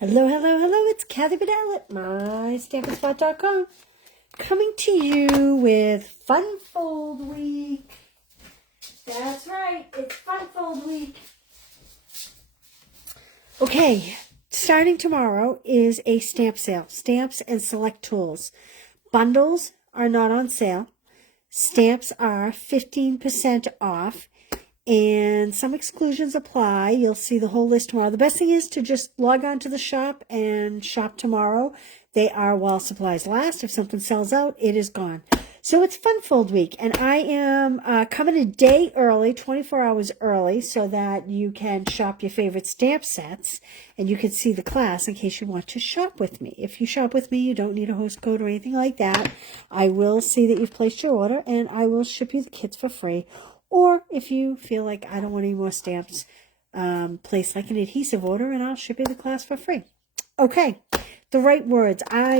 Hello, hello, hello, it's Kathy Bedell at MyStampandSpot.com coming to you with Fun Fold Week. That's right, it's Fun Fold Week. Okay, starting tomorrow is a stamp sale. Stamps and select tools. Bundles are not on sale. Stamps are 15% off. And some exclusions apply. You'll see the whole list tomorrow. The best thing is to just log on to the shop and shop tomorrow. They are while supplies last. If something sells out, it is gone. So it's Fun Fold Week, and I am coming a day early, 24 hours early, so that you can shop your favorite stamp sets, and you can see the class in case you want to shop with me. If you shop with me, you don't need a host code or anything like that. I will see that you've placed your order, and I will ship you the kits for free. Or if you feel like I don't want any more stamps, place like an adhesive order and I'll ship you the class for free. Okay, the right words. I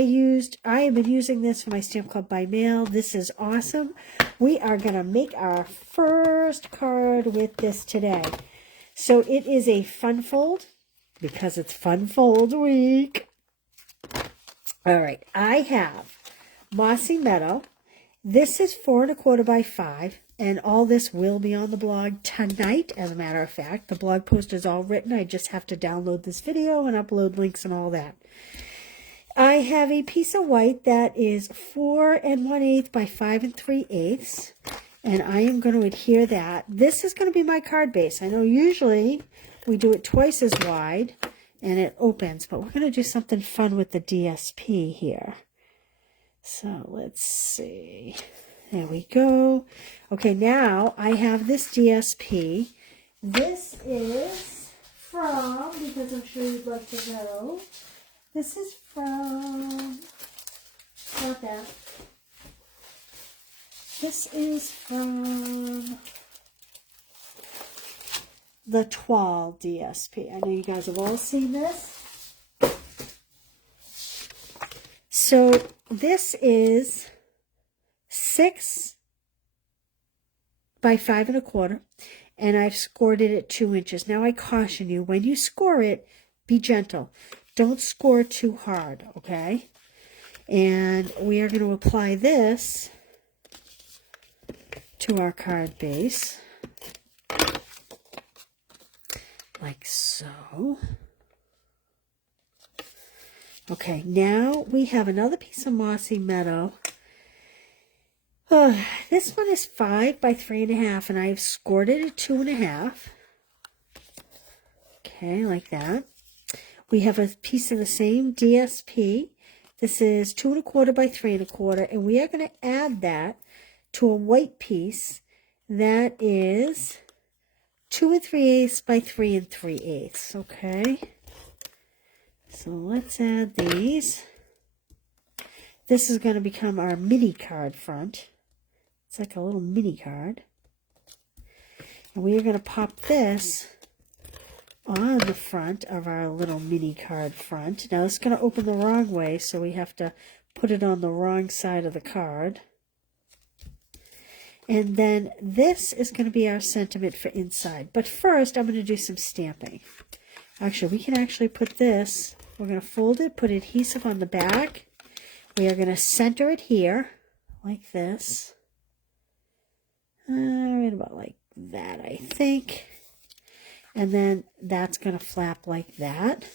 have been using this for my Stamp Club by mail. This is awesome. We are going to make our first card with this today. So it is a Fun Fold because it's Fun Fold Week. All right, I have Mossy Meadow. This is 4 1/4 by 5. And all this will be on the blog tonight, as a matter of fact. The blog post is all written. I just have to download this video and upload links and all that. I have a piece of white that is 4 1/8 by 5 3/8. And I am going to adhere that. This is going to be my card base. I know usually we do it twice as wide and it opens. But we're going to do something fun with the DSP here. So let's see. There we go. Okay, now I have this DSP. This is from, because I'm sure you'd like to know, this is from, not that. This is from the Toile DSP. I know you guys have all seen this. So this is 6 by 5 1/4, and I've scored it at 2 inches. Now I caution you, when you score it, be gentle. Don't score too hard, okay? And we are going to apply this to our card base, like so. Okay, now we have another piece of Mossy Meadow. This one is 5 by 3 1/2, and I've scored it at 2 1/2. Okay, like that. We have a piece of the same DSP. This is 2 1/4 by 3 1/4, and we are going to add that to a white piece that is 2 3/8 by 3 3/8. Okay. So let's add these. This is going to become our mini card front. It's like a little mini card. And we are going to pop this on the front of our little mini card front. Now it's going to open the wrong way, so we have to put it on the wrong side of the card. And then this is going to be our sentiment for inside. But first, I'm going to do some stamping. Actually, we can actually put this, we're going to fold it, put adhesive on the back. We are going to center it here, like this. Right about like that, I think. And then that's going to flap like that.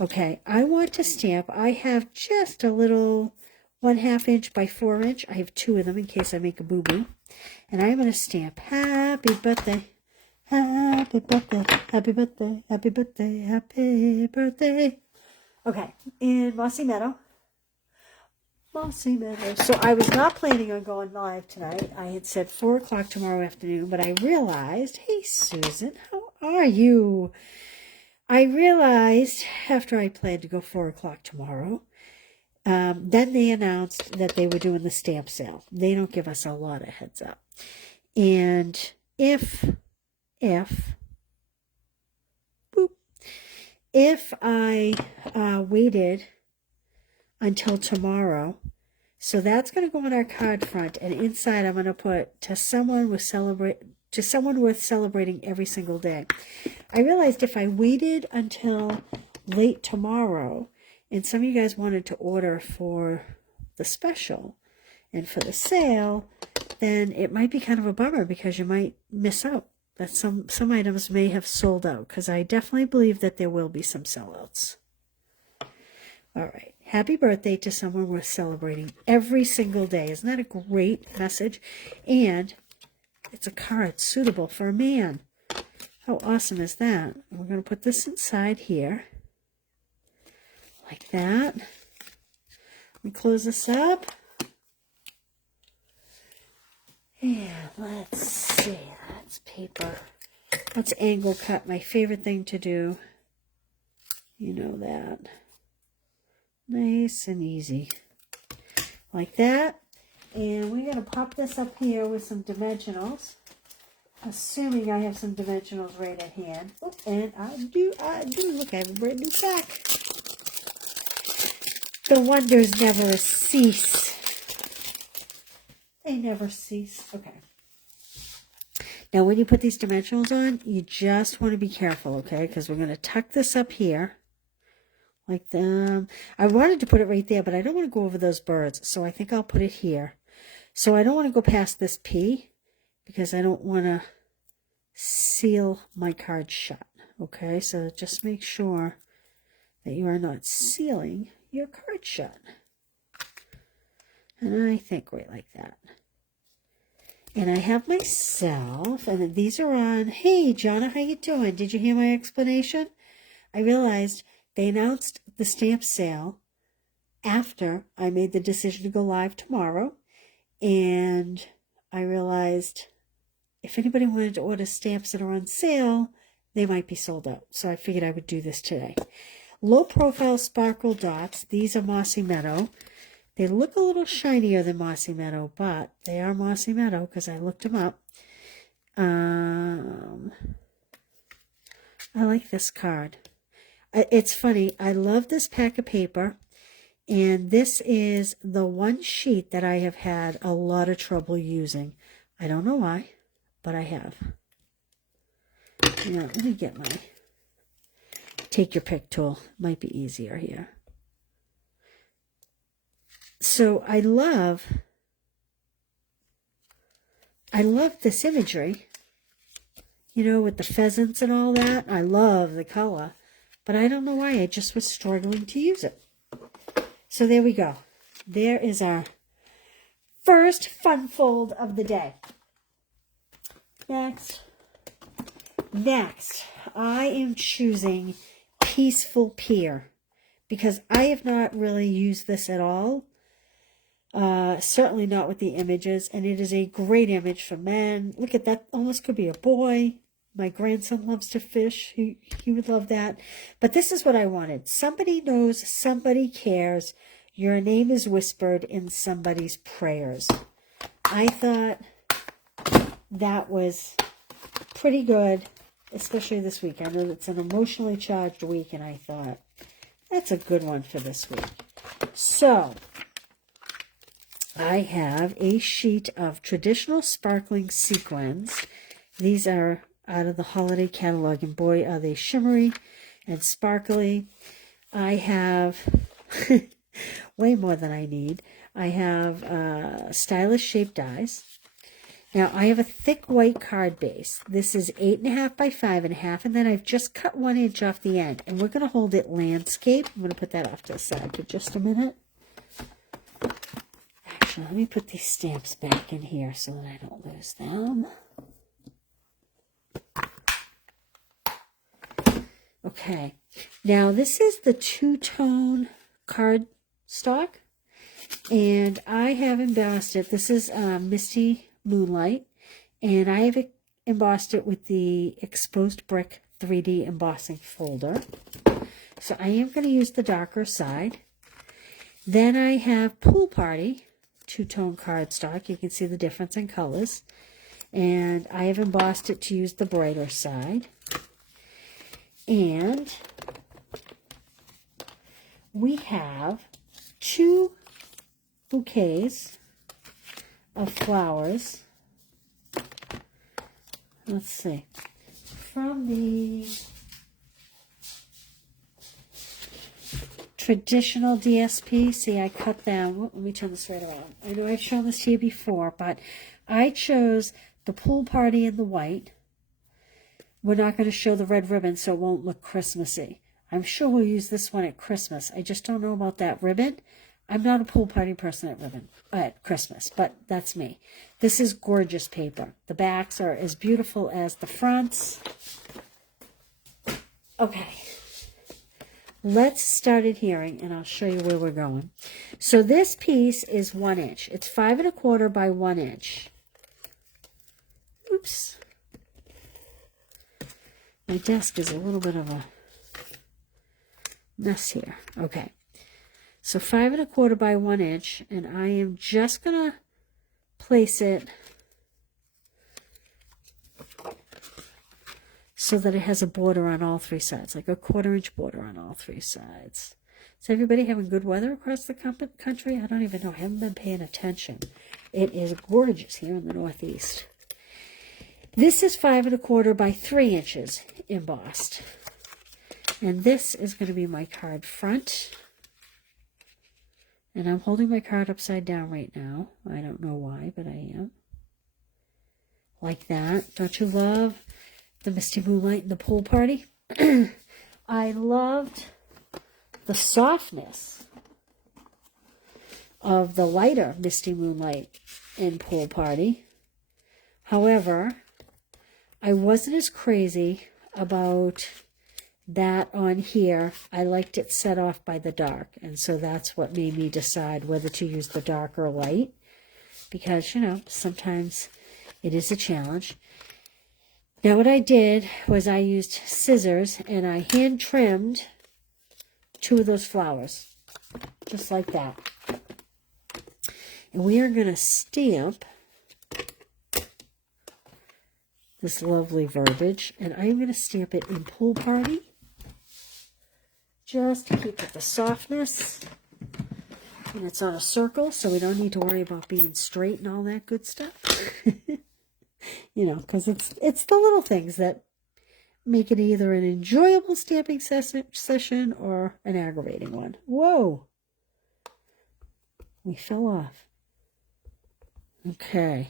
Okay, I want to stamp. I have just a little 1/2 inch by 4 inch. I have 2 of them in case I make a boo-boo. And I'm going to stamp happy birthday. Happy birthday, happy birthday, happy birthday, happy birthday. Okay, in Mossy Meadow. Mossy Meadow. So I was not planning on going live tonight. I had said 4 o'clock tomorrow afternoon, but I realized, hey Susan, how are you? I realized after I planned to go 4 o'clock tomorrow, then they announced that they were doing the stamp sale. They don't give us a lot of heads up. And if I waited until tomorrow, so that's going to go on our card front, and inside I'm going to put to someone worth celebrating every single day. I realized if I waited until late tomorrow, and some of you guys wanted to order for the special and for the sale, then it might be kind of a bummer because you might miss out. That some items may have sold out, because I definitely believe that there will be some sellouts. All right. Happy birthday to someone we're celebrating every single day. Isn't that a great message? And it's a card suitable for a man. How awesome is that? We're going to put this inside here. Like that. Let me close this up. And let's see. That's paper. Let's angle cut. My favorite thing to do. You know that. Nice and easy. Like that. And we're going to pop this up here with some dimensionals. Assuming I have some dimensionals right at hand. Oh, and I do. Look, I have a brand new sack. The wonders never cease. They never cease. Okay. Now, when you put these dimensionals on, you just want to be careful, okay? Because we're going to tuck this up here. Like them. I wanted to put it right there, but I don't want to go over those birds. So I think I'll put it here. So I don't want to go past this P, because I don't want to seal my card shut. Okay, so just make sure that you are not sealing your card shut. And I think right like that. And I have myself, and these are on. Hey, Jonna, how you doing? Did you hear my explanation? I realized they announced the stamp sale after I made the decision to go live tomorrow. And I realized if anybody wanted to order stamps that are on sale, they might be sold out. So I figured I would do this today. Low profile sparkle dots. These are Mossy Meadow. They look a little shinier than Mossy Meadow, but they are Mossy Meadow because I looked them up. I like this card. It's funny. I love this pack of paper. And this is the one sheet that I have had a lot of trouble using. I don't know why, but I have. Now, let me get my take your pick tool. Might be easier here. So I love this imagery, you know, with the pheasants and all that. I love the color, but I don't know why. I just was struggling to use it. So there we go. There is our first fun fold of the day. Next, I am choosing Peaceful Pier because I have not really used this at all. Certainly not with the images, and it is a great image for men. Look at that, almost could be a boy. My grandson loves to fish. He would love that. But this is what I wanted. Somebody knows, somebody cares. Your name is whispered in somebody's prayers. I thought that was pretty good, especially this week. I know it's an emotionally charged week, and I thought that's a good one for this week. So I have a sheet of traditional sparkling sequins. These are out of the holiday catalog, and boy, are they shimmery and sparkly. I have way more than I need. I have stylish shaped dies. Now, I have a thick white card base. This is 8.5 by 5.5, and then I've just cut 1 inch off the end, and we're going to hold it landscape. I'm going to put that off to the side for just a minute. Actually, let me put these stamps back in here so that I don't lose them. Okay, now this is the two-tone card stock, and I have embossed it. This is Misty Moonlight, and I have embossed it with the Exposed Brick 3D embossing folder. So I am going to use the darker side. Then I have Pool Party, two-tone cardstock. You can see the difference in colors. And I have embossed it to use the brighter side. And we have 2 bouquets of flowers. Let's see. From the traditional DSP. See, I cut them. Let me turn this right around. I know I've shown this to you before, but I chose the pool party in the white. We're not going to show the red ribbon, so it won't look Christmassy. I'm sure we'll use this one at Christmas. I just don't know about that ribbon. I'm not a pool party person at Christmas, but that's me. This is gorgeous paper. The backs are as beautiful as the fronts. Okay. Let's start adhering, and I'll show you where we're going. So this piece is 1 inch. It's 5 1/4 by 1 inch. Oops. My desk is a little bit of a mess here. Okay. So 5 1/4 by 1 inch, and I am just going to place it so that it has a border on all 3 sides, like a 1/4 inch border on all 3 sides. Is everybody having good weather across the country? I don't even know. I haven't been paying attention. It is gorgeous here in the Northeast. This is 5 1/4 by 3 inches embossed. And this is going to be my card front. And I'm holding my card upside down right now. I don't know why, but I am. Like that. Don't you love the Misty Moonlight and the pool party? I loved the softness of the lighter Misty Moonlight and pool party. However, I wasn't as crazy about that on here. I liked it set off by the dark, and so that's what made me decide whether to use the dark or light, because, you know, sometimes it is a challenge. Now what I did was I used scissors and I hand trimmed 2 of those flowers, just like that. And we are going to stamp this lovely verbiage, and I'm going to stamp it in Pool Party, just to keep it the softness. And it's on a circle, so we don't need to worry about being straight and all that good stuff. You know, because it's the little things that make it either an enjoyable stamping session or an aggravating one. Whoa! We fell off. Okay.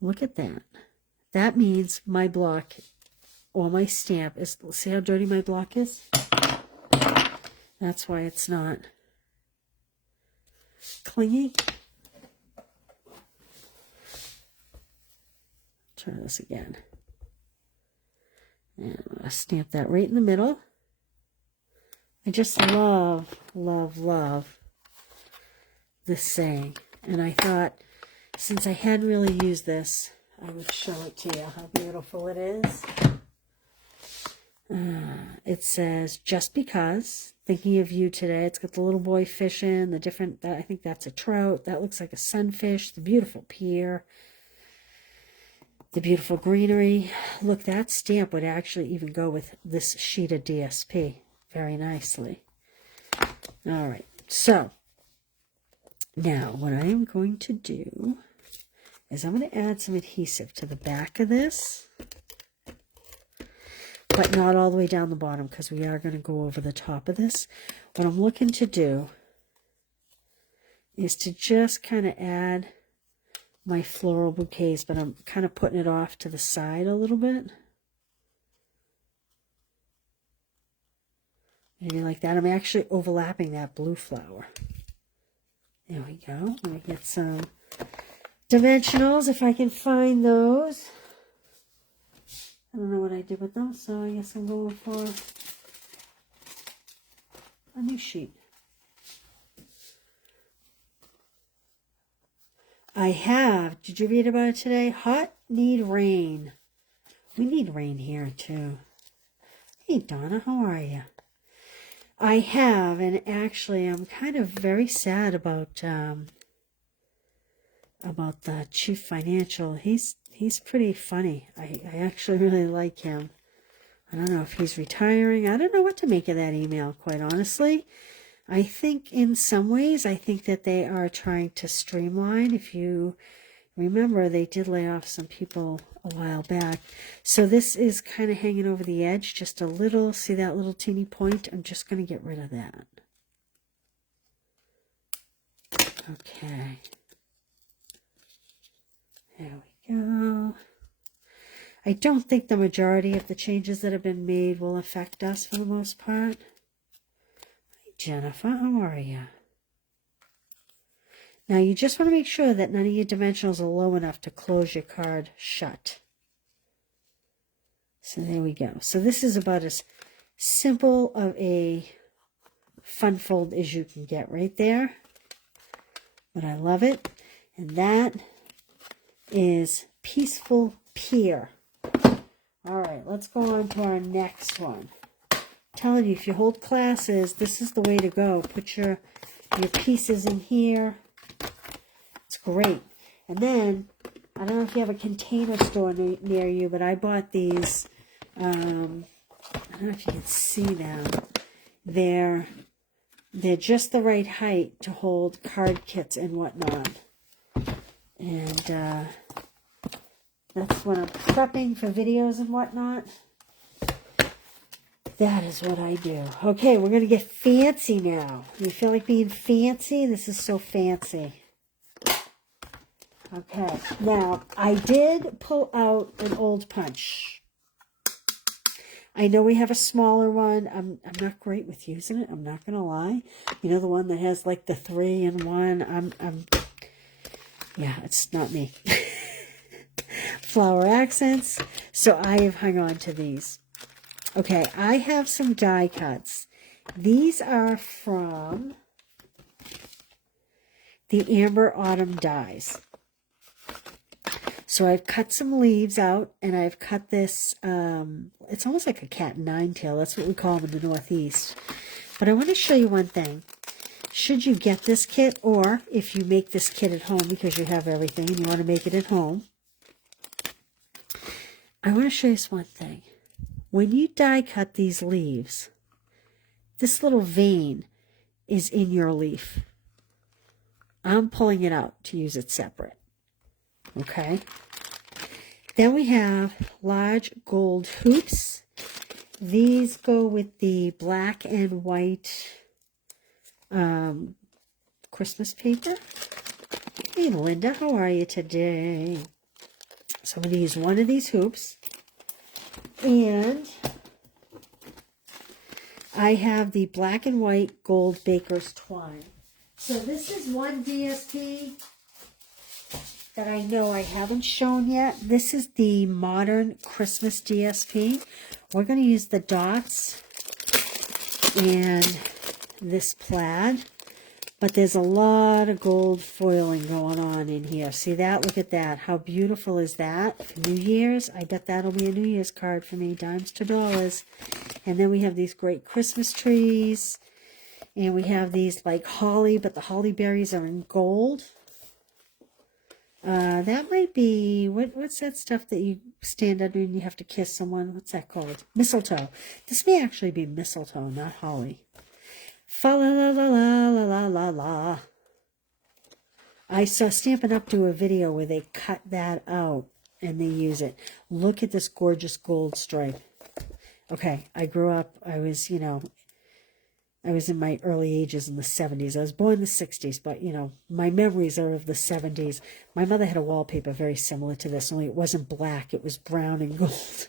Look at that. That means my block or my stamp is, see how dirty my block is? That's why it's not clingy. Try this again. And I'm going to stamp that right in the middle. I just love, love, love this saying. And I thought, since I hadn't really used this, I would show it to you how beautiful it is. It says, just because, thinking of you today. It's got the little boy fishing, the different, I think that's a trout. That looks like a sunfish, the beautiful pier, the beautiful greenery. Look, that stamp would actually even go with this sheet of DSP very nicely. All right, so now what I am going to do is I'm going to add some adhesive to the back of this, but not all the way down the bottom, because we are going to go over the top of this. What I'm looking to do is to just kind of add my floral bouquets, but I'm kind of putting it off to the side a little bit. Maybe like that. I'm actually overlapping that blue flower. There we go. Let me get some dimensionals if I can find those. I don't know what I did with them, so I guess I'm going for a new sheet. I have, did you read about it today? Hot need rain. We need rain here too. Hey Donna, how are you? I have, and actually I'm kind of very sad about the chief financial. He's pretty funny. I actually really like him. I don't know if he's retiring. I don't know what to make of that email, quite honestly. I think in some ways, I think that they are trying to streamline. If you Remember, they did lay off some people a while back. So this is kind of hanging over the edge, just a little. See that little teeny point? I'm just going to get rid of that. Okay. There we go. I don't think the majority of the changes that have been made will affect us for the most part. Hi, Jennifer. How are you? Now, you just want to make sure that none of your dimensionals are low enough to close your card shut. So there we go. So this is about as simple of a fun fold as you can get right there. But I love it. And that is Peaceful Pier. All right, let's go on to our next one. I'm telling you, if you hold classes, this is the way to go. Put your pieces in here. It's great. And then, I don't know if you have a Container Store near you, but I bought these. I don't know if you can see them. They're just the right height to hold card kits and whatnot. And that's when I'm prepping for videos and whatnot. That is what I do. Okay, we're going to get fancy now. You feel like being fancy? This is so fancy. Okay, now I did pull out an old punch. I know we have a smaller one. I'm not great with using it. I'm not gonna lie. You know, the one that has like the 3-in-1. Yeah, it's not me. Flower accents. So I have hung on to these. Okay, I have some die cuts. These are from the Amber Autumn dies. So I've cut some leaves out, and I've cut this, it's almost like a cat and nine tail. That's what we call them in the Northeast. But I want to show you one thing. Should you get this kit, or if you make this kit at home because you have everything and you want to make it at home, I want to show you this one thing. When you die cut these leaves, this little vein is in your leaf. I'm pulling it out to use it separate. Okay. Then we have large gold hoops. These go with the black and white Christmas paper. Hey, Linda, how are you today? So I'm going to use one of these hoops. And I have the black and white gold baker's twine. So this is one DSP that I know I haven't shown yet. This is the Modern Christmas DSP. We're going to use the dots and this plaid, but there's a lot of gold foiling going on in here. See that? Look at that. How beautiful is that? For New Year's, I bet that'll be a New Year's card for me, dimes to dollars. And then we have these great Christmas trees, and we have these like holly, but the holly berries are in gold. That might be, what's that stuff that you stand under and you have to kiss someone? What's that called? Mistletoe. This may actually be mistletoe, not holly. Fa la la la la la la la. I saw Stampin' Up! Do a video where they cut that out and they use it. Look at this gorgeous gold stripe. Okay, I grew up, I was in my early ages in the 70s. I was born in the 60s, but, my memories are of the 70s. My mother had a wallpaper very similar to this, only it wasn't black. It was brown and gold.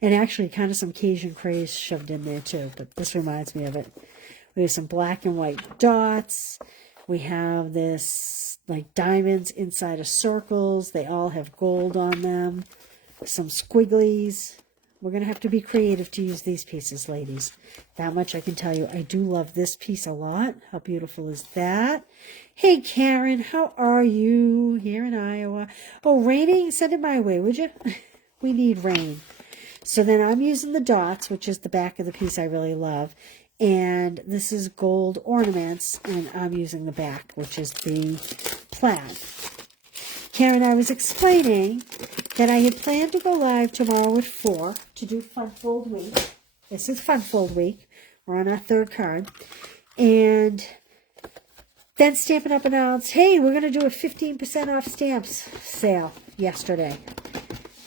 And actually kind of some Cajun craze shoved in there, too. But this reminds me of it. We have some black and white dots. We have this, like, diamonds inside of circles. They all have gold on them. Some squigglies. We're going to have to be creative to use these pieces, ladies. That much I can tell you. I do love this piece a lot. How beautiful is that? Hey, Karen, how are you here in Iowa? Oh, raining? Send it my way, would you? We need rain. So then I'm using the dots, which is the back of the piece I really love. And this is gold ornaments, and I'm using the back, which is the plaid. Karen, I was explaining that I had planned to go live tomorrow at 4 to do Fun Fold Week. This is Fun Fold Week. We're on our third card. And Then Stampin' Up! Announced, hey, we're going to do a 15% off stamps sale yesterday.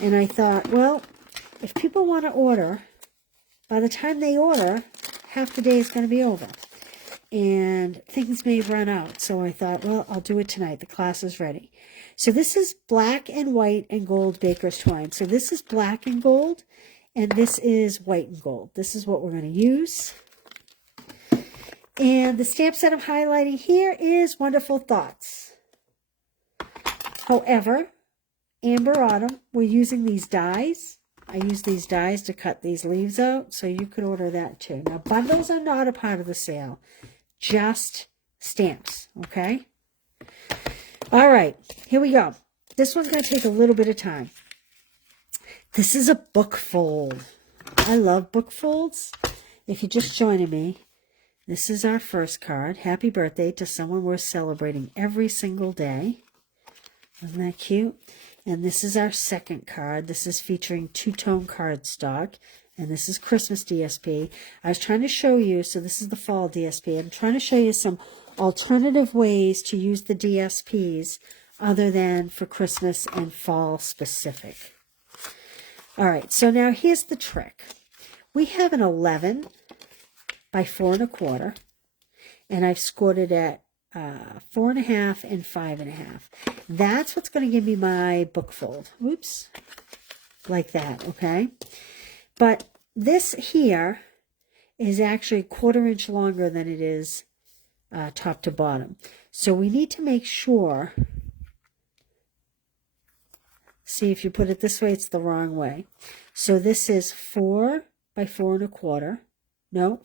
And I thought, well, if people want to order, by the time they order, half the day is going to be over. And things may run out. So I thought, well, I'll do it tonight. The class is ready. So this is black and white and gold baker's twine. So this is black and gold, and this is white and gold. This is what we're going to use. And the stamp set I'm highlighting here is Wonderful Thoughts. However, Amber Autumn, we're using these dies. I use these dies to cut these leaves out, so you could order that too. Now, bundles are not a part of the sale, just stamps, okay? All right, here we go. This one's going to take a little bit of time. This is a book fold. I love book folds. If you're just joining me, this is our first card. Happy birthday to someone we're celebrating every single day. Isn't that cute? And this is our second card. This is featuring two-tone cardstock. And this is Christmas DSP. I was trying to show you, so this is the fall DSP. I'm trying to show you some alternative ways to use the DSPs other than for Christmas and fall specific. All right, so now here's the trick. We have an 11 by 4 1/4, and I've scored it at 4 1/2 and 5 1/2. That's what's going to give me my book fold. Oops, like that, okay? But this here is actually 1/4 inch longer than it is top to bottom. So we need to make sure, see if you put it this way, it's the wrong way. So this is 4 by 4 1/4. No,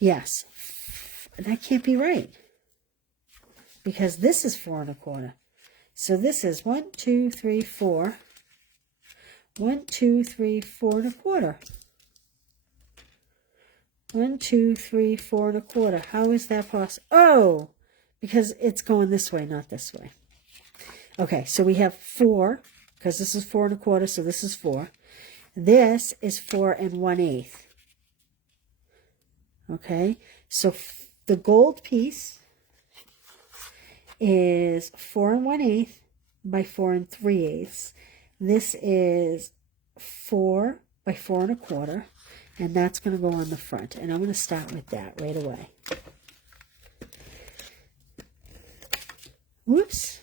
yes, that can't be right, because this is 4 1/4. So this is 1, 2, 3, 4. 1, 2, 3, 4 1/4. 1, 2, 3, 4 1/4. How is that possible? Oh, because it's going this way, not this way. Okay, so we have 4, because this is 4 1/4, so this is 4. This is 4 1/8. Okay, so the gold piece is 4 1/8 by 4 3/8. This is 4 by 4 1/4, and that's going to go on the front. And I'm going to start with that right away. Whoops.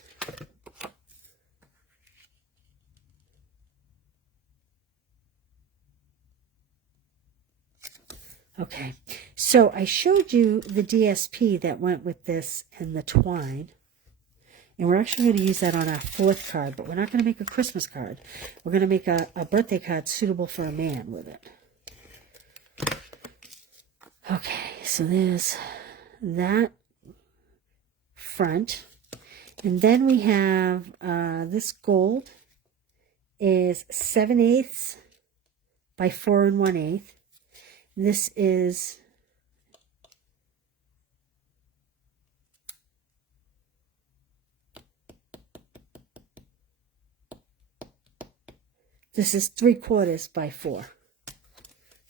Okay, so I showed you the DSP that went with this and the twine. And we're actually going to use that on our 4th card, but we're not going to make a Christmas card. We're going to make a birthday card suitable for a man with it. Okay, so there's that front. And then we have this gold is 7/8 by 4 1/8. This is This is 3/4 by 4.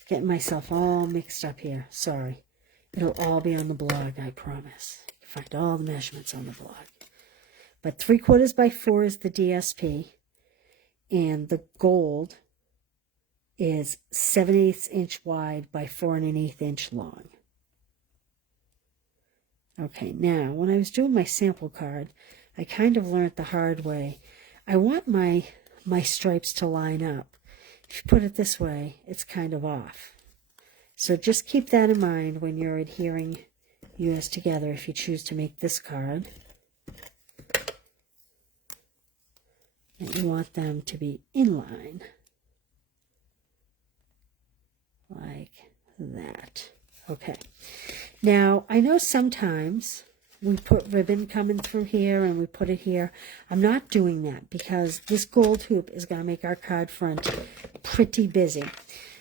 Getting myself all mixed up here. Sorry. It'll all be on the blog, I promise. You can find all the measurements on the blog. But 3/4 by 4 is the DSP. And the gold is 7/8 inch wide by 4 1/8 inch long. Okay, now, when I was doing my sample card, I kind of learned the hard way. I want my stripes to line up. If you put it this way, it's kind of off. So just keep that in mind when you're adhering yours together if you choose to make this card. And you want them to be in line. Like that. Okay. Now, I know sometimes we put ribbon coming through here and we put it here. I'm not doing that because this gold hoop is going to make our card front pretty busy.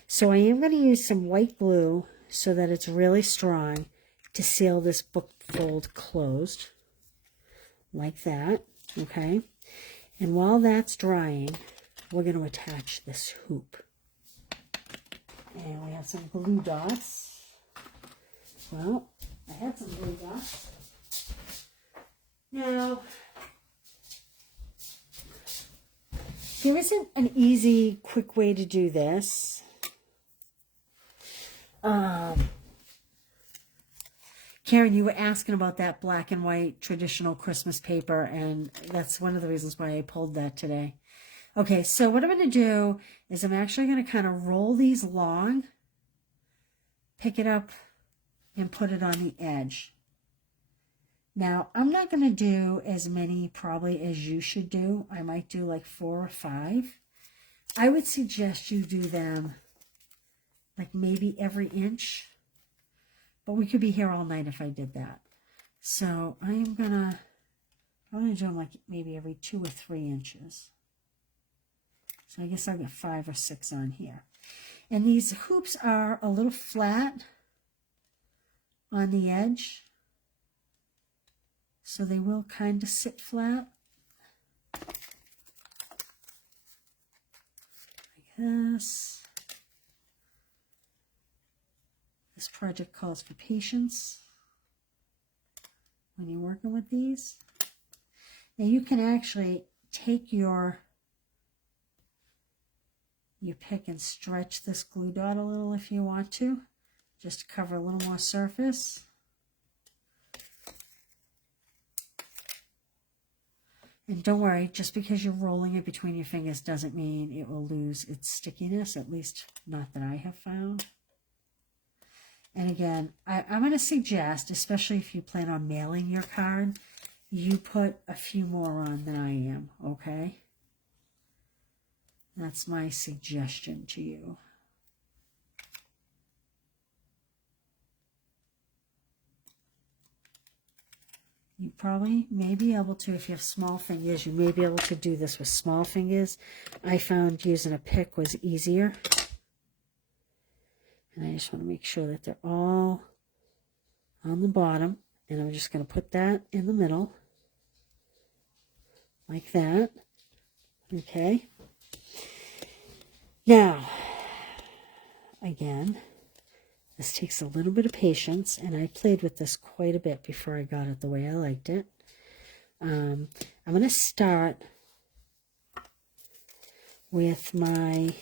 So I am going to use some white glue so that it's really strong to seal this book fold closed. Like that. Okay. And while that's drying, we're going to attach this hoop. And we have some glue dots. Well, I had some glue dots. Now, there isn't an easy, quick way to do this. Karen, you were asking about that black and white traditional Christmas paper, and that's one of the reasons why I pulled that today. Okay, so what I'm going to do is I'm actually going to kind of roll these long, pick it up, and put it on the edge. Now, I'm not going to do as many probably as you should do. I might do like 4 or 5. I would suggest you do them like maybe every inch. But we could be here all night if I did that. So I'm gonna do them like maybe every 2 or 3 inches. So I guess I'll get 5 or 6 on here. And these hoops are a little flat on the edge. So they will kind of sit flat. Like this. This project calls for patience when you're working with these. Now you can actually take your pick and stretch this glue dot a little if you want to, just to cover a little more surface. And don't worry, just because you're rolling it between your fingers doesn't mean it will lose its stickiness, at least not that I have found. And again, I'm going to suggest, especially if you plan on mailing your card, you put a few more on than I am, okay? That's my suggestion to you. You probably may be able to, if you have small fingers, you may be able to do this with small fingers. I found using a pick was easier. And I just want to make sure that they're all on the bottom. And I'm just going to put that in the middle. Like that. Okay. Now, again, this takes a little bit of patience. And I played with this quite a bit before I got it the way I liked it. I'm going to start with my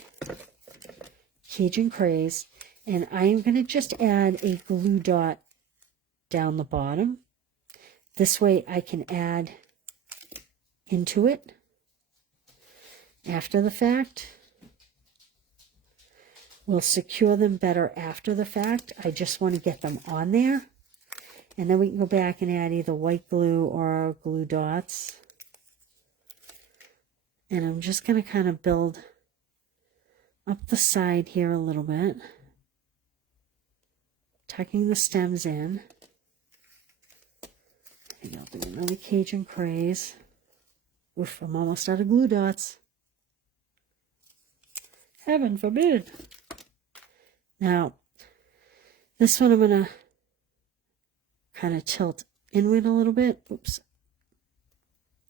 Cajun Craze. And I'm going to just add a glue dot down the bottom. This way I can add into it after the fact. We'll secure them better after the fact. I just want to get them on there. And then we can go back and add either white glue or glue dots. And I'm just going to kind of build up the side here a little bit. Tucking the stems in. I think I'll do another Cajun Craze. Oof, I'm almost out of glue dots. Heaven forbid. Now, this one I'm going to kind of tilt inward a little bit. Oops.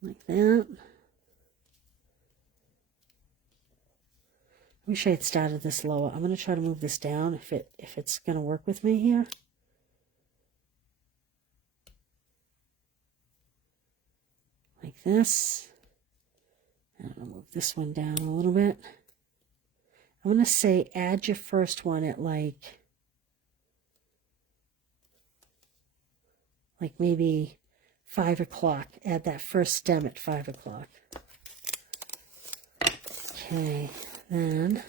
Like that. I wish I had started this lower. I'm going to try to move this down if it's going to work with me here. Like this. And I'll move this one down a little bit. I'm going to say add your first one at like maybe 5 o'clock. Add that first stem at 5 o'clock. Okay. Then I'm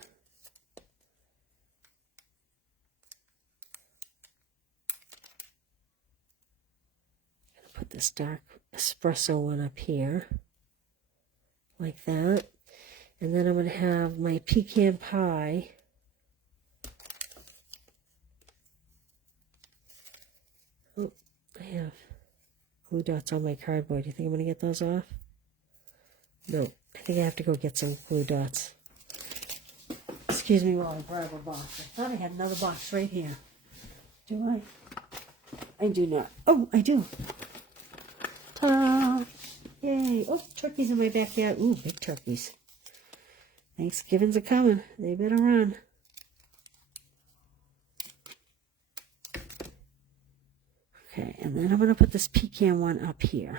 going to put this dark espresso one up here, like that. And then I'm going to have my pecan pie. Oh, I have glue dots on my cardboard. Do you think I'm going to get those off? No, I think I have to go get some glue dots. Excuse me while I grab a box. I thought I had another box right here. Do I? I do not. Oh, I do. Ta-da! Yay. Oh, turkeys in my backyard. Ooh, big turkeys. Thanksgiving's a coming. They better run. Okay, and then I'm going to put this pecan one up here.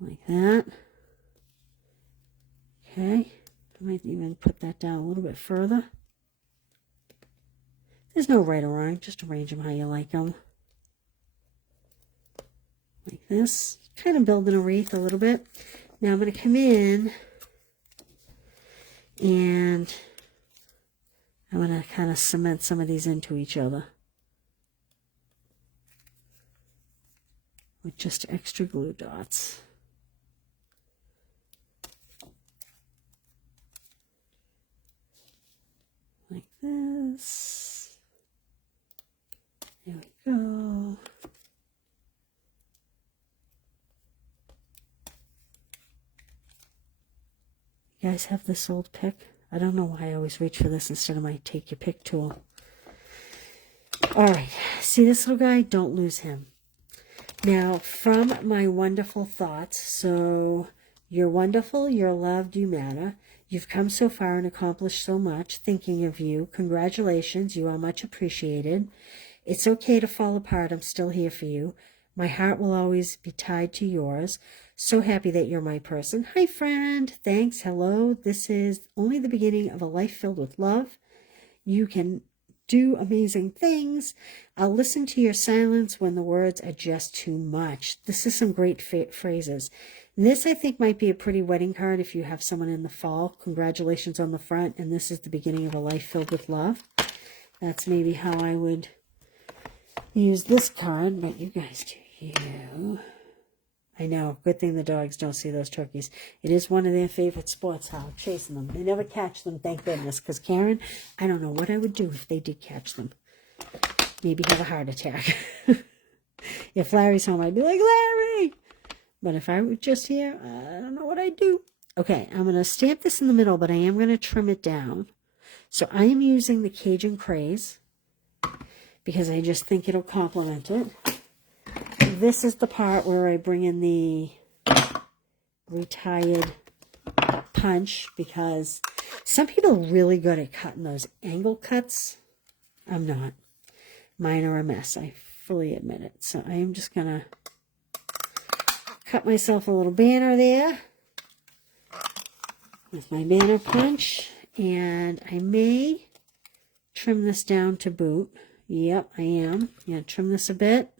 Like that. Okay, I might even put that down a little bit further. There's no right or wrong, just arrange them how you like them. Like this, kind of building a wreath a little bit. Now I'm going to come in and I'm going to kind of cement some of these into each other with just extra glue dots. Like this. There we go. You guys have this old pick? I don't know why I always reach for this instead of my take your pick tool. All right, see this little guy? Don't lose him. Now, from my wonderful thoughts, so you're wonderful, you're loved, you matter. You've come so far and accomplished so much. Thinking of you. Congratulations, you are much appreciated. It's okay to fall apart. I'm still here for you. My heart will always be tied to yours. So happy that you're my person. Hi, friend. Thanks. Hello. This is only the beginning of a life filled with love. You can do amazing things. I'll listen to your silence when the words are just too much. This is some great phrases. This, I think, might be a pretty wedding card if you have someone in the fall. Congratulations on the front. And this is the beginning of a life filled with love. That's maybe how I would use this card, but you guys do you. I know. Good thing the dogs don't see those turkeys. It is one of their favorite sports, how chasing them. They never catch them, thank goodness. Because Karen, I don't know what I would do if they did catch them. Maybe have a heart attack. If Larry's home, I'd be like, Larry! But if I were just here, I don't know what I'd do. Okay, I'm going to stamp this in the middle, but I am going to trim it down. So I am using the Cajun Craze because I just think it'll complement it. This is the part where I bring in the retired punch because some people are really good at cutting those angle cuts. I'm not. Mine are a mess. I fully admit it. So I am just going to cut myself a little banner there with my banner punch. And I may trim this down to boot. Yep, I am. Yeah, trim this a bit.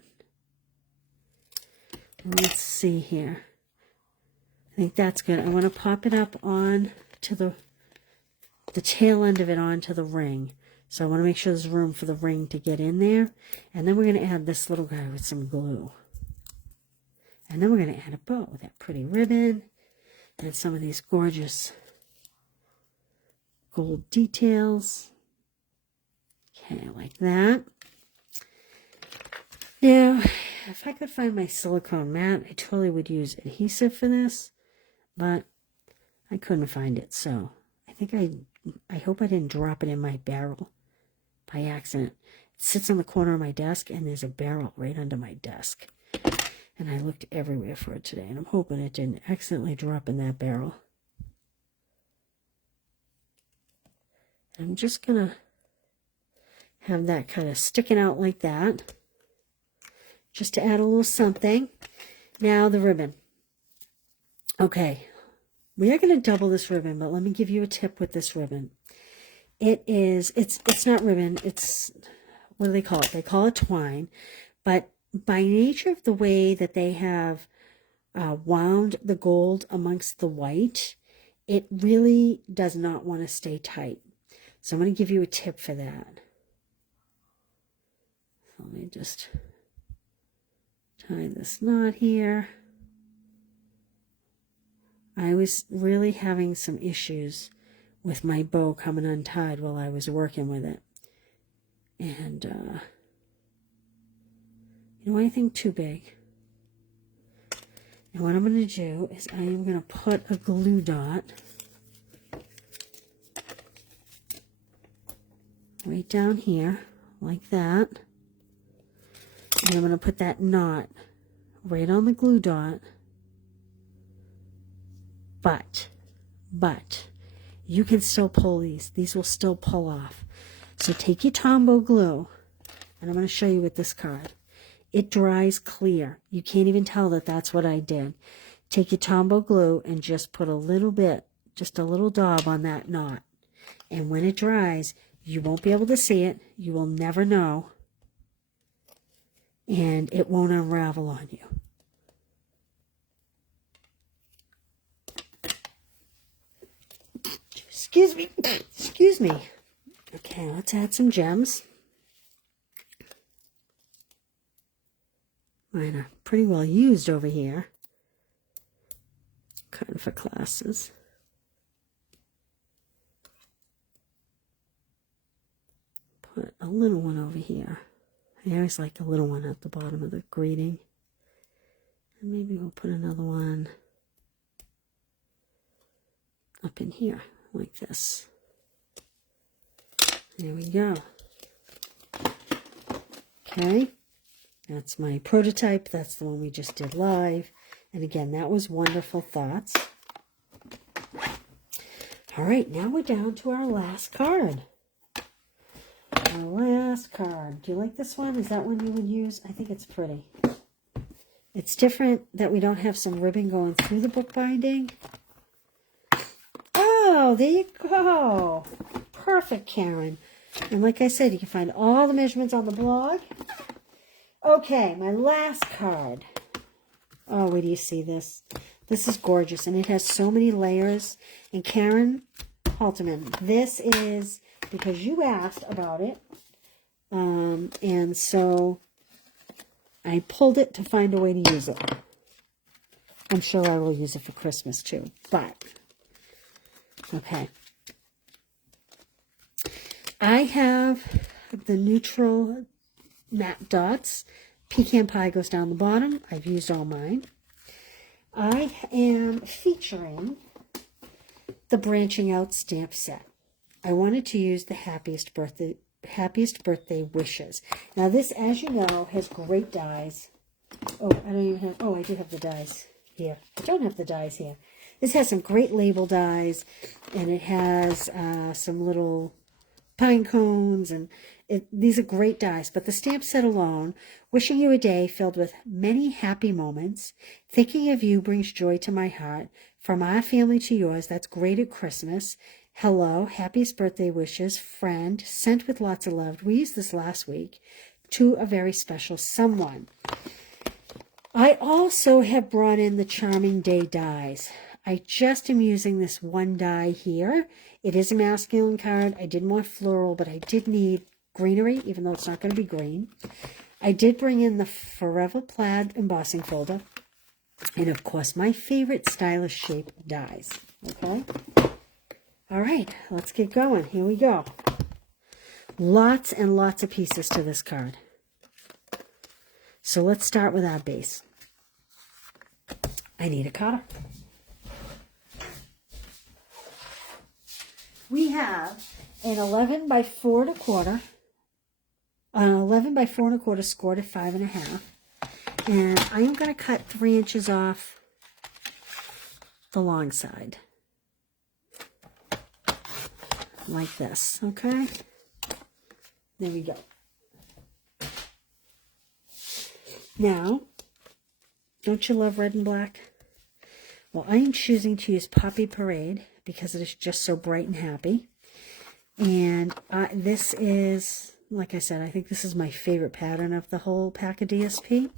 Let's see here. I think that's good. I want to pop it up on to the tail end of it onto the ring. So I want to make sure there's room for the ring to get in there. And then we're going to add this little guy with some glue. And then we're going to add a bow with that pretty ribbon and some of these gorgeous gold details. Okay, like that. Now, if I could find my silicone mat, I totally would use adhesive for this, but I couldn't find it. So I think I hope I didn't drop it in my barrel by accident. It sits on the corner of my desk, and there's a barrel right under my desk. And I looked everywhere for it today, and I'm hoping it didn't accidentally drop in that barrel. I'm just going to have that kind of sticking out like that, just to add a little something. Now the ribbon. Okay, we are going to double this ribbon, but let me give you a tip with this ribbon. It's not ribbon, it's, what do they call it? They call it twine, but by nature of the way that they have wound the gold amongst the white, it really does not want to stay tight. So I'm going to give you a tip for that. Let me just tie this knot here. I was really having some issues with my bow coming untied while I was working with it. And, you know, anything too big. And what I'm going to do is I am going to put a glue dot right down here, like that. And I'm going to put that knot right on the glue dot. But, you can still pull these. These will still pull off. So take your Tombow glue and I'm going to show you with this card. It dries clear. You can't even tell that that's what I did. Take your Tombow glue and just put a little bit, just a little daub on that knot. And when it dries, you won't be able to see it. You will never know. And it won't unravel on you. Excuse me. Excuse me. Okay, let's add some gems. Mine are pretty well used over here. Cutting for classes. Put a little one over here. I always like a little one at the bottom of the greeting. And maybe we'll put another one up in here, like this. There we go. Okay, that's my prototype. That's the one we just did live. And again, that was Wonderful Thoughts. All right, now we're down to our last card. Our last card. Do you like this one? Is that one you would use? I think it's pretty. It's different that we don't have some ribbon going through the book binding. Oh, there you go. Perfect, Karen. And like I said, you can find all the measurements on the blog. Okay, my last card. Oh, wait, do you see this? This is gorgeous, and it has so many layers. And Karen Halterman, this is because you asked about it. And so I pulled it to find a way to use it. I'm sure I will use it for Christmas too, but okay. I have the neutral matte dots. Pecan pie goes down the bottom. I've used all mine. I am featuring the Branching Out stamp set. I wanted to use the Happiest Birthday Wishes. Now this, as you know, has great dies. Oh, I don't even have, oh, I do have the dies here. I don't have the dies here. This has some great label dies, and it has some little pine cones, and these are great dies. But the stamp set alone, wishing you a day filled with many happy moments. Thinking of you brings joy to my heart. From our family to yours, that's great at Christmas. Hello, happiest birthday wishes, friend, sent with lots of love. We used this last week, to a very special someone. I also have brought in the Charming Day dies. I just am using this one die here. It is a masculine card. I didn't want floral, but I did need greenery, even though it's not going to be green. I did bring in the Forever Plaid embossing folder. And, of course, my favorite stylish shape dies. Okay? All right, let's get going. Here we go. Lots and lots of pieces to this card. So let's start with our base. I need a cutter. We have an 11 by 4 1/4, an 11 by 4 1/4 scored at 5 1/2. And I'm going to cut 3 inches off the long side. Like this, okay? There we go. Now, don't you love red and black? Well, I am choosing to use Poppy Parade because it is just so bright and happy. And this is, like I said, I think this is my favorite pattern of the whole pack of DSP.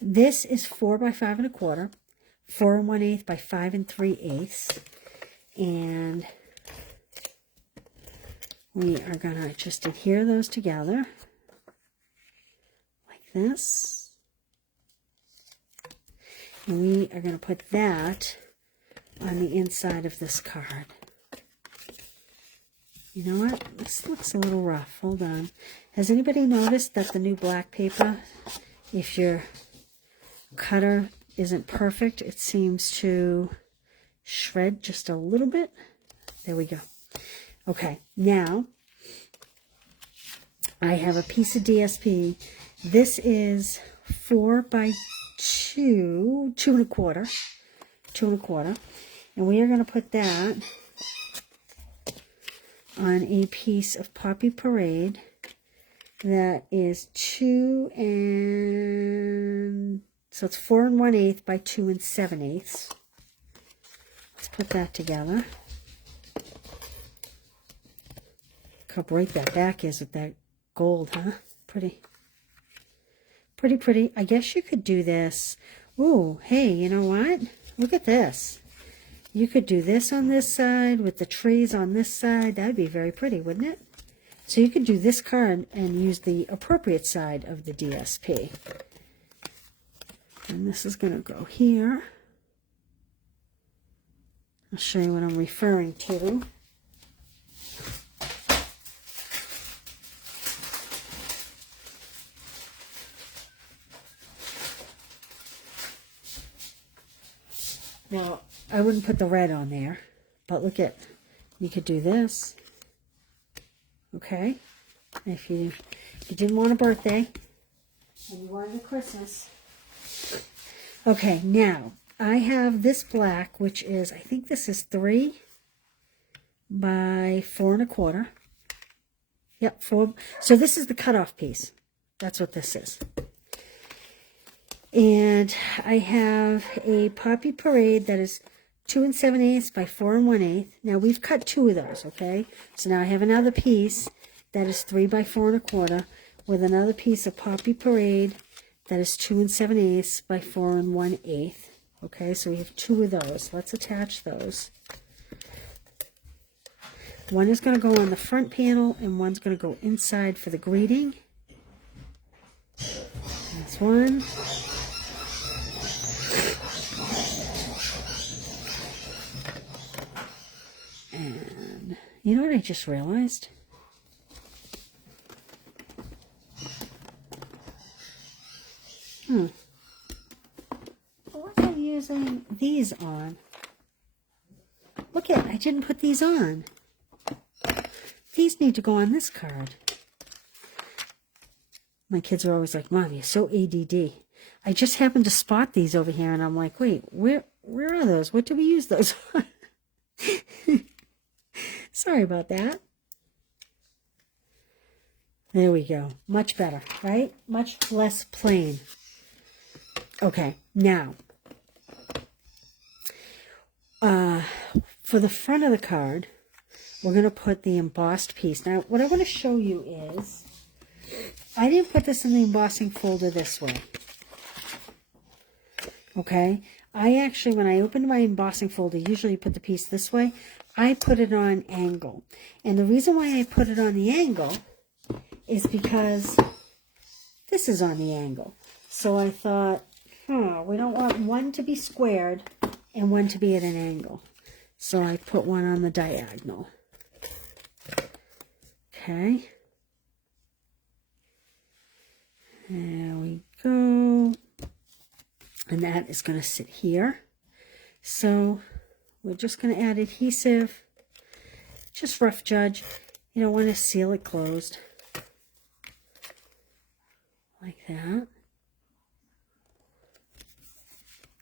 This is 4 by 5 1/4, 4 1/8 by 5 3/8. And we are going to just adhere those together like this. And we are going to put that on the inside of this card. You know what? This looks a little rough. Hold on. Has anybody noticed that the new black paper, if your cutter isn't perfect, it seems to shred just a little bit? There we go. Okay, now I have a piece of DSP. This is 4 by 2 1/4, 2 1/4, and we are going to put that on a piece of Poppy Parade that is 2 and... So it's 4 1/8 by 2 7/8. Let's put that together. Look how bright that back is with that gold, huh? Pretty. Pretty, pretty. I guess you could do this. Ooh, hey, you know what? Look at this. You could do this on this side with the trees on this side. That'd be very pretty, wouldn't it? So you could do this card and use the appropriate side of the DSP. And this is going to go here. I'll show you what I'm referring to. Now, I wouldn't put the red on there, but look at, you could do this. Okay? If you didn't want a birthday and you wanted a Christmas. Okay, now, I have this black, which is, I think this is 3 by 4 1/4. Yep, 4. So this is the cutoff piece. That's what this is. And I have a Poppy Parade that is 2 7/8 by 4 1/8. Now we've cut 2 of those, okay? So now I have another piece that is 3 by 4 1/4 with another piece of Poppy Parade that is 2 7/8 by 4 1/8. Okay, so we have 2 of those. Let's attach those. One is going to go on the front panel and one's going to go inside for the greeting. That's one. And you know what I just realized? What am I using these on? Look at, I didn't put these on. These need to go on this card. My kids are always like, Mom, you're so ADD. I just happened to spot these over here, and I'm like, wait, where are those? What do we use those on? Sorry about that. There we go. Much better, right? Much less plain. Okay, now, for the front of the card, we're going to put the embossed piece. Now, what I want to show you is, I didn't put this in the embossing folder this way. Okay? I actually, when I opened my embossing folder, usually put the piece this way. I put it on angle. And the reason why I put it on the angle is because this is on the angle. So I thought, we don't want one to be squared and one to be at an angle. So I put one on the diagonal. Okay. There we go. And that is going to sit here. So we're just going to add adhesive. Just rough judge. You don't want to seal it closed. Like that.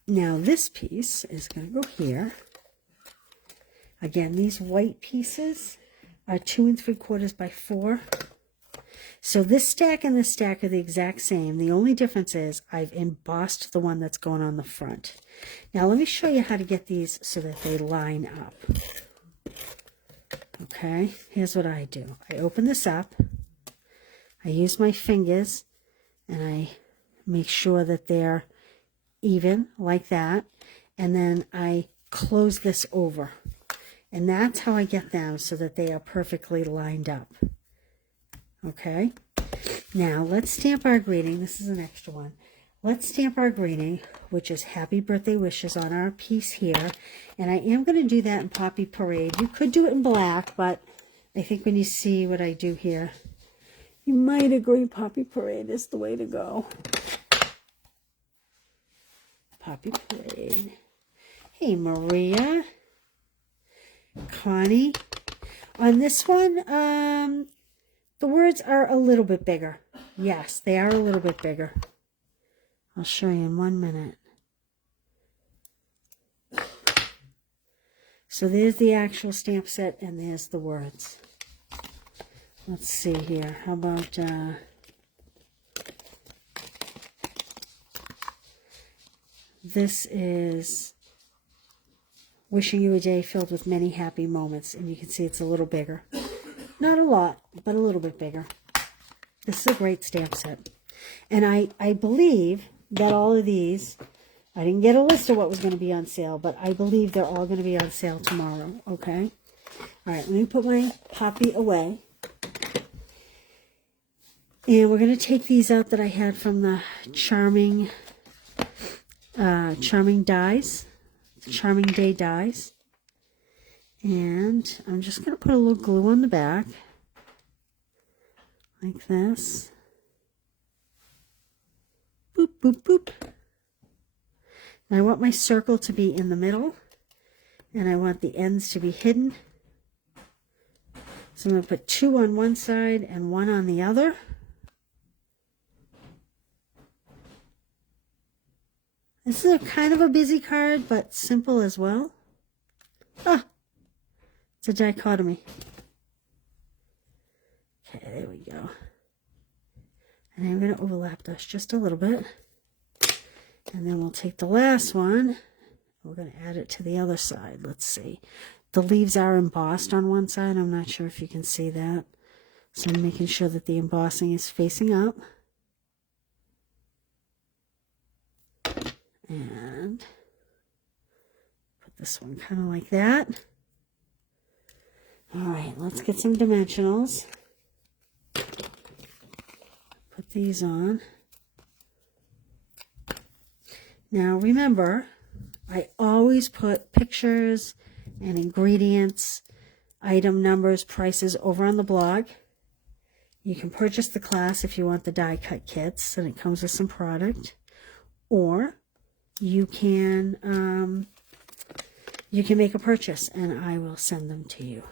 Now this piece is going to go here. Again, these white pieces are 2 3/4 by 4. So this stack and this stack are the exact same. The only difference is I've embossed the one that's going on the front. Now let me show you how to get these so that they line up. Okay, here's what I do. I open this up. I use my fingers and I make sure that they're even like that. And then I close this over. And that's how I get them so that they are perfectly lined up. Okay, now let's stamp our greeting. This is an extra one. Let's stamp our greeting, which is happy birthday wishes on our piece here. And I am going to do that in Poppy Parade. You could do it in black, but I think when you see what I do here, you might agree Poppy Parade is the way to go. Poppy Parade. Hey, Maria. Connie. On this one, the words are a little bit bigger. Yes, they are a little bit bigger. I'll show you in 1 minute. So there's the actual stamp set and there's the words. let's see here. How about this is wishing you a day filled with many happy moments. And you can see it's a little bigger. Not a lot, but a little bit bigger. This is a great stamp set. And I believe that all of these, I didn't get a list of what was going to be on sale, but I believe they're all going to be on sale tomorrow, okay? All right, let me put my Poppy away. And we're going to take these out that I had from the Charming Dies, Charming Day Dies. And I'm just going to put a little glue on the back, like this. Boop, boop, boop. And I want my circle to be in the middle, and I want the ends to be hidden. So I'm going to put 2 on one side and 1 on the other. This is a kind of a busy card, but simple as well. Ah, it's a dichotomy. Okay, there we go. And I'm going to overlap this just a little bit. And then we'll take the last one. We're going to add it to the other side. Let's see. The leaves are embossed on one side. I'm not sure if you can see that. So I'm making sure that the embossing is facing up. And put this one kind of like that. All right, let's get some dimensionals. Put these on. Now remember, I always put pictures and ingredients, item numbers, prices over on the blog. You can purchase the class if you want the die cut kits, and it comes with some product. Or you can make a purchase, and I will send them to you.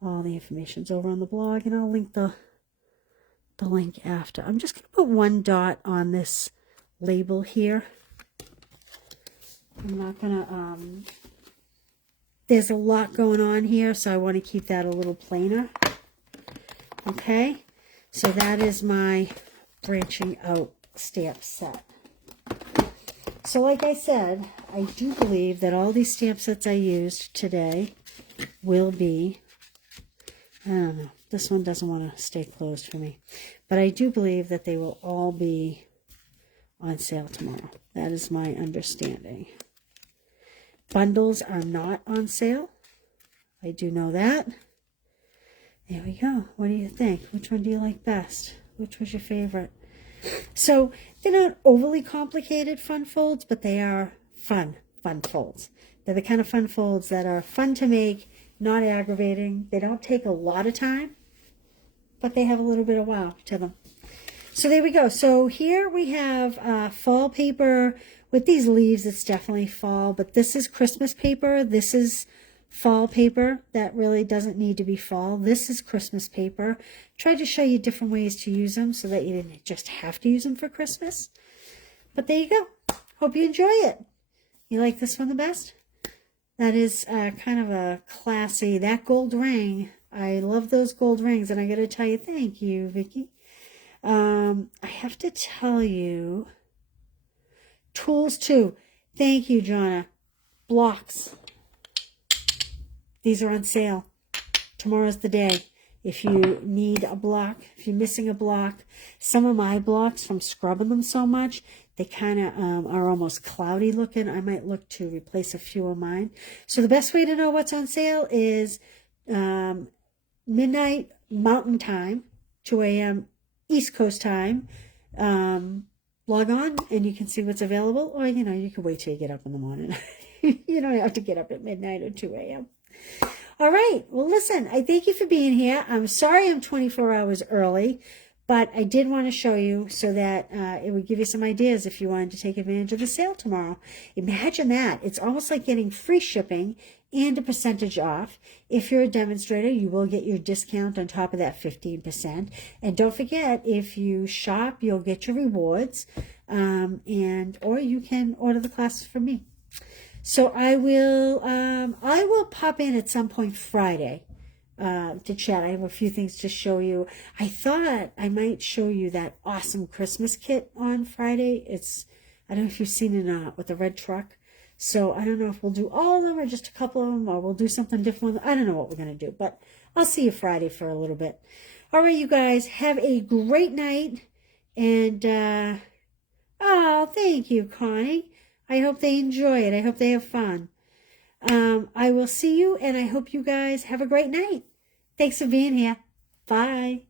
All the information's over on the blog, and I'll link the link after. I'm just going to put 1 dot on this label here. I'm not going to, there's a lot going on here, so I want to keep that a little plainer. Okay, so that is my branching out stamp set. So like I said, I do believe that all these stamp sets I used today will be, I don't know, this one doesn't want to stay closed for me, but I do believe that they will all be on sale tomorrow. That is my understanding. Bundles are not on sale. I do know that. There we go. What do you think? Which one do you like best? Which was your favorite? So they're not overly complicated fun folds, but they are fun folds. They're the kind of fun folds that are fun to make, not aggravating. They don't take a lot of time, but they have a little bit of wow to them. So there we go. So here we have fall paper with these leaves. It's definitely fall, but this is Christmas paper. This is fall paper that really doesn't need to be fall. This is Christmas paper. Tried to show you different ways to use them so that you didn't just have to use them for Christmas. But there you go. Hope you enjoy it. You like this one the best? That is kind of a classy, that gold ring. I love those gold rings, and I got to tell you, thank you, Vicki. I have to tell you, tools too. Thank you, Jonna. Blocks. These are on sale. Tomorrow's the day. If you need a block, if you're missing a block, some of my blocks from scrubbing them so much, they kind of are almost cloudy looking. I might look to replace a few of mine. So the best way to know what's on sale is midnight Mountain Time, 2 a.m. East Coast time. Log on and you can see what's available, or you know, you can wait till you get up in the morning. You don't have to get up at midnight or 2 a.m. All right. Well, listen, I thank you for being here. I'm sorry I'm 24 hours early, but I did want to show you so that it would give you some ideas if you wanted to take advantage of the sale tomorrow. Imagine that. It's almost like getting free shipping and a percentage off. If you're a demonstrator, you will get your discount on top of that 15%. And don't forget, if you shop, you'll get your rewards, or you can order the classes from me. So I will pop in at some point Friday to chat. I have a few things to show you. I thought I might show you that awesome Christmas kit on Friday. I don't know if you've seen it or not, with the red truck. So I don't know if we'll do all of them or just a couple of them, or we'll do something different. I don't know what we're going to do, but I'll see you Friday for a little bit. All right, you guys, have a great night. And, oh, thank you, Connie. I hope they enjoy it. I hope they have fun. I will see you, and I hope you guys have a great night. Thanks for being here. Bye.